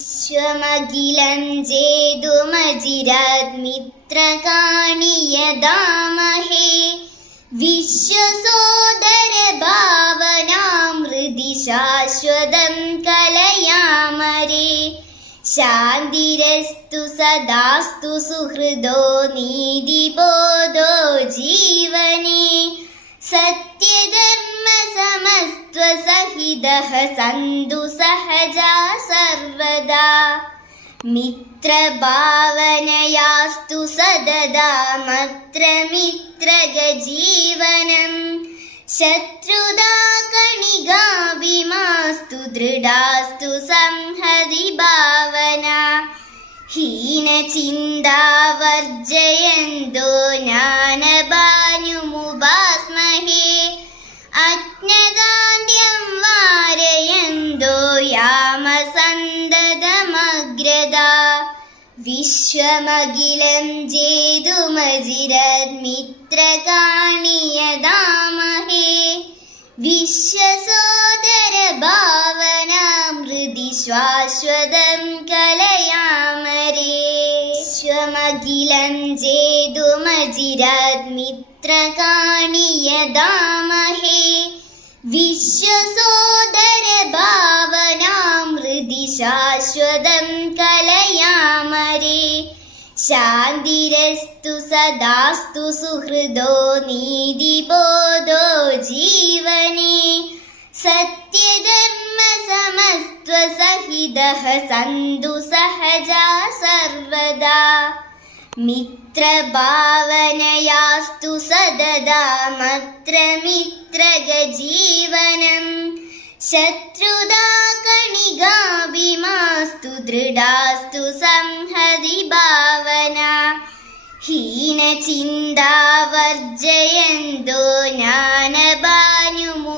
വിശ്വമഖിലം ജേതുമജിരാത്മിത്രകാണിയദാമഹേ വിശ്വസോദരഭാവനാം ഹൃദി ശാശ്വതം കലയാമരേ. ശാന്തിരസ്തു സദാസ്തു സുഹൃദോ നീതിബോധോ ജീവനേ. സത്യധർമ്മ സമസ്ത്വ സഹിതഃ സന്തു സഹജാ സർവദാ. മിത്രഭാവനയാസ്തു സദദാ മത്ര മിത്രഗജീവനം. ശത്രുതാ കണികാഭിമാസ്തു ദൃഢാസ്തു സംഹതി ഭാവന. ഹീനചിന്താവർജയന്തോ ജ്ഞാനഭാനുമുപാസ്മഹേ. അജ്ഞതാന്ത്യം വാരയന്തോ യാമസന്തതമഗ്രദാ. വിശ്വമഖിലം ജേതുമജിരത്മിത്രകാണിയദാമഹേ. വിശ്വസോദരഭാവനാം ഹൃദി ശാശ്വതം കലയാമരേ. വിശ്വമഖിലം ജേതുമജിരാത്മിത്രകാണിയദാമഹേ. വിശ്വസോദരഭാവനാം ഹൃദി ശാശ്വതം കലയാമരേ. ശാന്തിരസ്തു സദാസ്തു സുഹൃദോ നീതിബോധോ ജീവനേ. സത്യധർമ്മ സമസ്ത്വ സഹിതഃ സന്തു സഹജാ സർവദാ. മിത്രഭാവനയാസ്തു സദദാ മത്ര മിത്രഗജീവനം. ശത്രുതാ കണികാഭിമാസ്തു ദൃഢാസ്തു സംഹതി ഭാവന. ഹീനചിന്താവർജയന്തോ ജ്ഞാനഭാനുമുപാസ്മഹേ.